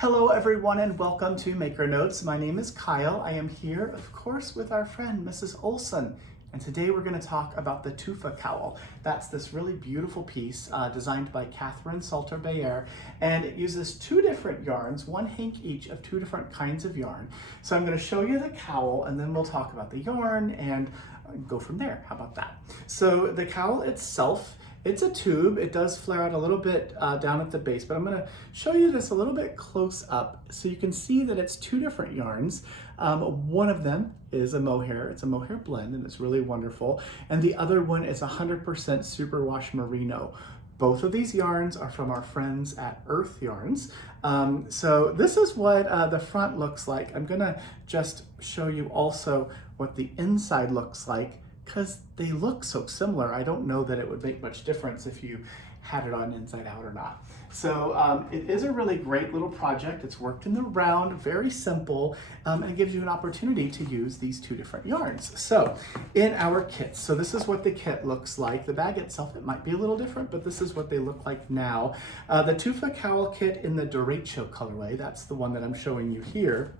Hello everyone and welcome to Maker Notes. My name is Kyle. I am here, of course, with our friend Mrs. Olson. And today we're going to talk about the Tufa cowl. That's this really beautiful piece designed by Catherine Salter-Bayer, and it uses two different yarns, one hank each of two different kinds of yarn. So I'm going to show you the cowl and then we'll talk about the yarn and go from there. How about that? So the cowl itself, it's a tube. It does flare out a little bit down at the base, but I'm going to show you this a little bit close up so you can see that it's two different yarns. One of them is a mohair. It's a mohair blend and it's really wonderful. And the other one is 100% superwash merino. Both of these yarns are from our friends at Earth Yarns. So this is what the front looks like. I'm going to just show you also what the inside looks like, because they look so similar. I don't know that it would make much difference if you had it on inside out or not. So it is a really great little project. It's worked in the round, very simple, and it gives you an opportunity to use these two different yarns. So in our kits, so this is what the kit looks like. The bag itself, it might be a little different, but this is what they look like now. The Tufa cowl kit in the derecho colorway, that's the one that I'm showing you here,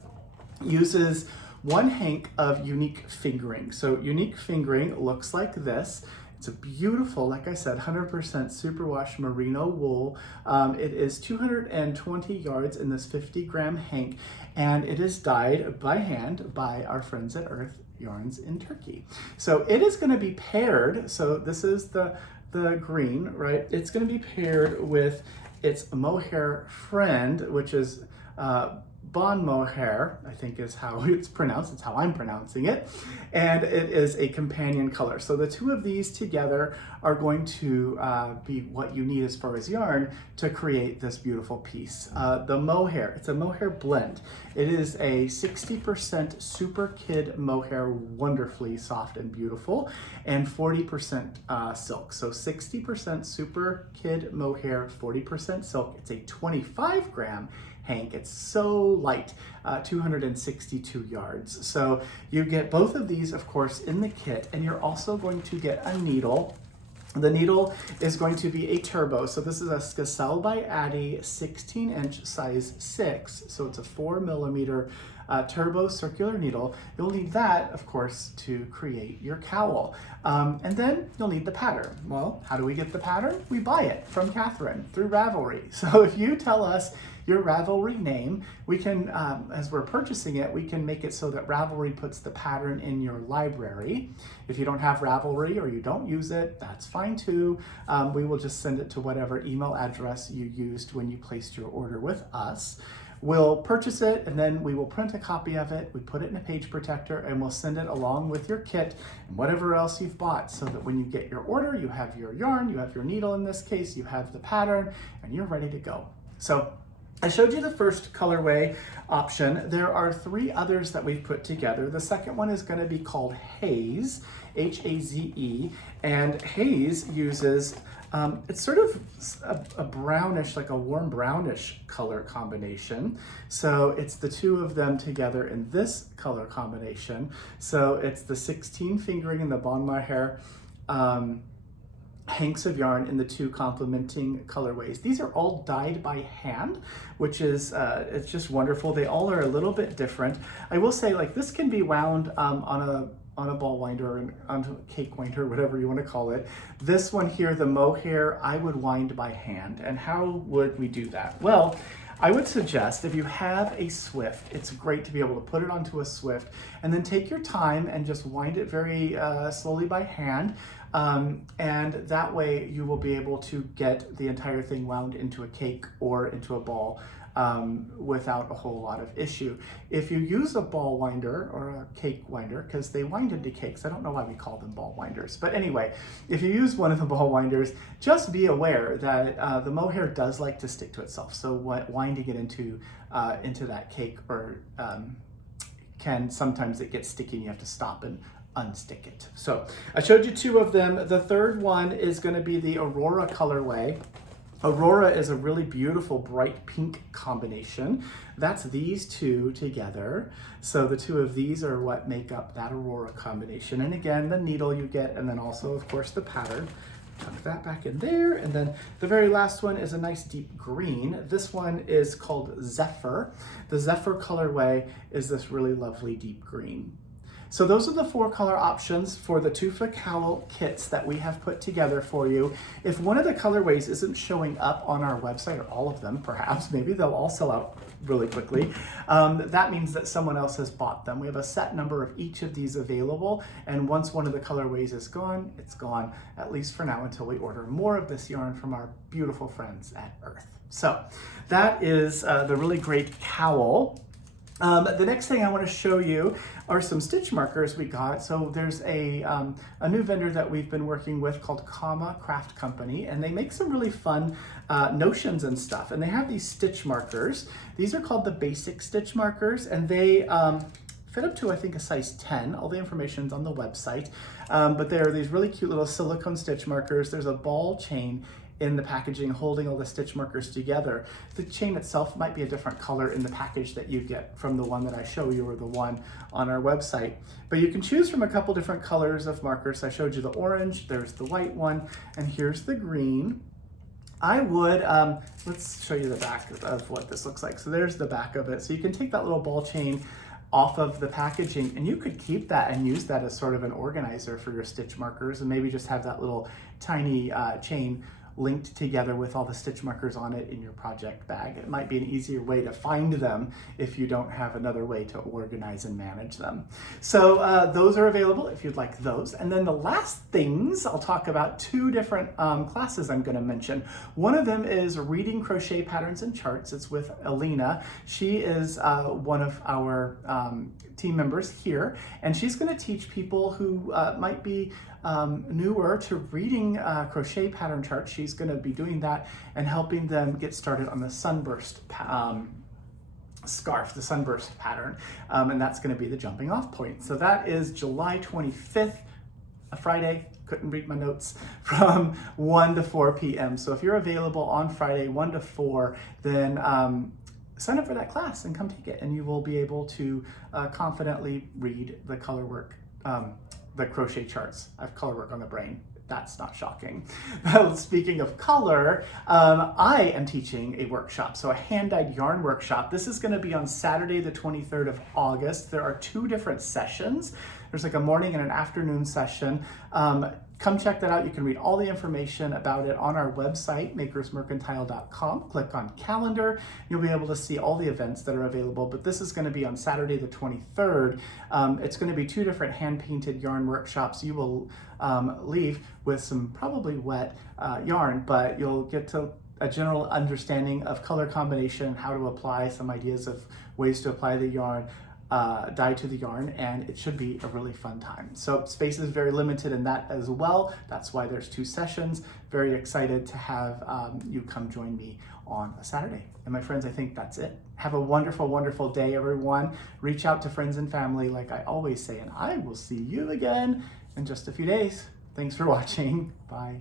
uses one hank of unique fingering. So unique fingering looks like this. It's a beautiful, like I said, 100% superwash merino wool. It is 220 yards in this 50-gram hank, and it is dyed by hand by our friends at Earth Yarns in Turkey. So it is going to be paired. So this is the green, right? It's going to be paired with its mohair friend, which is Bon mohair, I think is how it's pronounced. It's how I'm pronouncing it. And it is a companion color. So the two of these together are going to be what you need as far as yarn to create this beautiful piece. The mohair, it's a mohair blend. It is a 60% super kid mohair, wonderfully soft and beautiful, and 40% silk. So 60% super kid mohair, 40% silk. It's a 25-gram hank. It's so light, 262 yards. So you get both of these, of course, in the kit, and you're also going to get a needle. The needle is going to be a turbo. So this is a Skacel by Addi 16-inch size 6. So it's a 4mm turbo circular needle. You'll need that, of course, to create your cowl. And then you'll need the pattern. Well, how do we get the pattern? We buy it from Catherine through Ravelry. So if you tell us your Ravelry name, we can, as we're purchasing it, we can make it so that Ravelry puts the pattern in your library. If you don't have Ravelry or you don't use it, that's fine too. We will just send it to whatever email address you used when you placed your order with us. We'll purchase it and then we will print a copy of it. We put it in a page protector and we'll send it along with your kit and whatever else you've bought, so that when you get your order, you have your yarn, you have your needle in this case, you have the pattern, and you're ready to go. So I showed you the first colorway option. There are three others that we've put together. The second one is going to be called Haze, H-A-Z-E, and Haze uses, it's sort of a brownish, like a warm brownish color combination. So it's the two of them together in this color combination. So it's the 16 fingering and the Bon mohair hanks of yarn in the two complementing colorways. These are all dyed by hand, which is, it's just wonderful. They all are a little bit different. I will say, like, this can be wound on a ball winder or onto a cake winder, whatever you want to call it. This one here, the mohair, I would wind by hand. And how would we do that? Well, I would suggest if you have a Swift, it's great to be able to put it onto a Swift and then take your time and just wind it very slowly by hand. And that way you will be able to get the entire thing wound into a cake or into a ball without a whole lot of issue. If you use a ball winder or a cake winder, because they wind into cakes, I don't know why we call them ball winders, but anyway, if you use one of the ball winders, just be aware that the mohair does like to stick to itself. So winding it into that cake or can sometimes it gets sticky and you have to stop and unstick it. So I showed you two of them. The third one is going to be the Aurora colorway. Aurora is a really beautiful bright pink combination. That's these two together. So the two of these are what make up that Aurora combination. And again, the needle you get, and then also, of course, the pattern. tuck that back in there. And then the very last one is a nice deep green. This one is called Zephyr. The Zephyr colorway is this really lovely deep green. So those are the 4 color options for the Tufa cowl kits that we have put together for you. If one of the colorways isn't showing up on our website, or all of them perhaps, maybe they'll all sell out really quickly, that means that someone else has bought them. We have a set number of each of these available, and once one of the colorways is gone, it's gone, at least for now, until we order more of this yarn from our beautiful friends at Earth. So that is the really great cowl. The next thing I want to show you are some stitch markers we got. So there's a new vendor that we've been working with called Comma Craft Company, and they make some really fun notions and stuff. And they have these stitch markers. These are called the basic stitch markers, and they fit up to, I think, a size 10. All the information's on the website. But they're these really cute little silicone stitch markers. There's a ball chain in the packaging holding all the stitch markers together. The chain itself might be a different color in the package that you get from the one that I show you or the one on our website. But you can choose from a couple different colors of markers. I showed you the orange, there's the white one, and here's the green. I would, let's show you the back of what this looks like. So there's the back of it. So you can take that little ball chain off of the packaging, and you could keep that and use that as sort of an organizer for your stitch markers, and maybe just have that little tiny chain linked together with all the stitch markers on it in your project bag. It might be an easier way to find them if you don't have another way to organize and manage them. So those are available if you'd like those. And then the last things, I'll talk about 2 different classes I'm going to mention. One of them is reading crochet patterns and charts. It's with Alina. She is one of our team members here, and she's going to teach people who might be newer to reading crochet pattern charts. She's going to be doing that and helping them get started on the sunburst scarf, the sunburst pattern, and that's going to be the jumping off point. So that is July 25th, a Friday. Couldn't read my notes, from 1 to 4 p.m. So if you're available on Friday 1 to 4, then sign up for that class and come take it, and you will be able to confidently read the color work, the crochet charts. I have color work on the brain. That's not shocking. Speaking of color, I am teaching a workshop, so a hand-dyed yarn workshop. This is going to be on Saturday, the 23rd of August. There are 2 different sessions. There's like a morning and an afternoon session. Come check that out. You can read all the information about it on our website, makersmercantile.com. Click on calendar. You'll be able to see all the events that are available, but this is going to be on Saturday the 23rd. It's going to be 2 different hand-painted yarn workshops. You will leave with some probably wet yarn, but you'll get to a general understanding of color combination, how to apply, some ideas of ways to apply the yarn, dye to the yarn, and it should be a really fun time. So space is very limited in that as well. That's why there's 2 sessions. Very excited to have you come join me on a Saturday. And my friends, I think that's it. Have a wonderful, wonderful day, everyone. Reach out to friends and family like I always say, and I will see you again in just a few days. Thanks for watching. Bye.